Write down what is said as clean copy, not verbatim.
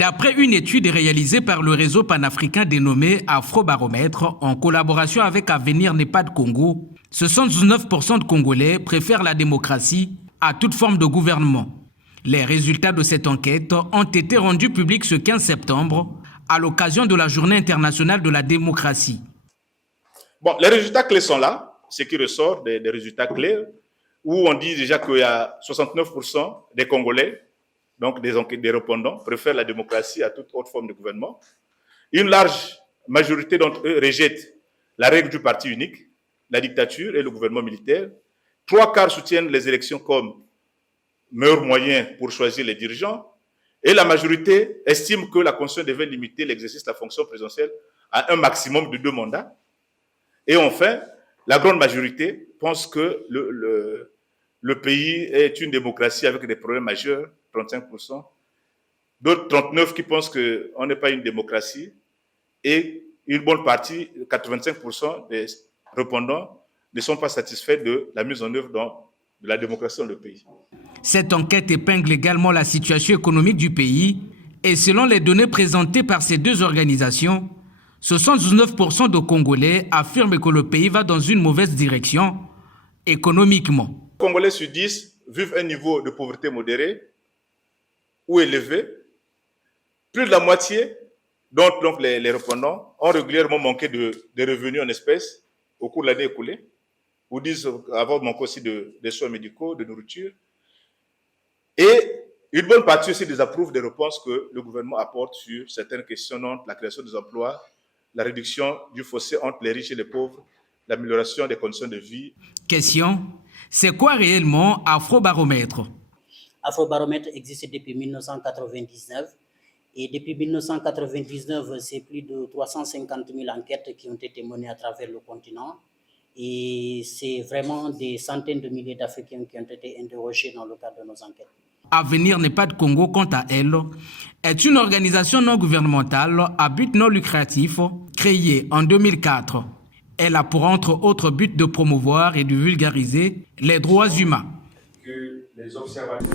D'après une étude réalisée par le réseau panafricain dénommé Afrobaromètre en collaboration avec Avenir NEPAD Congo, 79% de Congolais préfèrent la démocratie à toute forme de gouvernement. Les résultats de cette enquête ont été rendus publics ce 15 septembre à l'occasion de la Journée internationale de la démocratie. Bon, les résultats clés sont là, ce qui ressort des résultats clés, où on dit déjà qu'il y a 69% des Congolais, donc des répondants, préfèrent la démocratie à toute autre forme de gouvernement. Une large majorité d'entre eux rejette la règle du parti unique, la dictature et le gouvernement militaire. 3/4 soutiennent les élections comme meilleur moyen pour choisir les dirigeants. Et la majorité estime que la Constitution devait limiter l'exercice de la fonction présidentielle à un maximum de 2 mandats. Et enfin, la grande majorité pense que le pays est une démocratie avec des problèmes majeurs, 35%. D'autres 39% qui pensent qu'on n'est pas une démocratie. Et une bonne partie, 85% des répondants ne sont pas satisfaits de la mise en œuvre de la démocratie dans le pays. Cette enquête épingle également la situation économique du pays et selon les données présentées par ces deux organisations, 79% de Congolais affirment que le pays va dans une mauvaise direction économiquement. Les Congolais sur 10 vivent un niveau de pauvreté modéré ou élevé. Plus de la moitié, donc les répondants, ont régulièrement manqué de revenus en espèces au cours de l'année écoulée, ou disent avoir manqué aussi des soins médicaux, de nourriture. Et une bonne partie aussi désapprouve des réponses que le gouvernement apporte sur certaines questions, dont la création des emplois, la réduction du fossé entre les riches et les pauvres, l'amélioration des conditions de vie. Question, c'est quoi réellement Afrobaromètre? Afrobaromètre existe depuis 1999 et depuis 1999, c'est plus de 350 000 enquêtes qui ont été menées à travers le continent et c'est vraiment des centaines de milliers d'Africains qui ont été interrogés dans le cadre de nos enquêtes. Avenir NEPAD Congo, quant à elle, est une organisation non gouvernementale à but non lucratif créée en 2004. Elle a pour entre autres but de promouvoir et de vulgariser les droits humains. Que les observateurs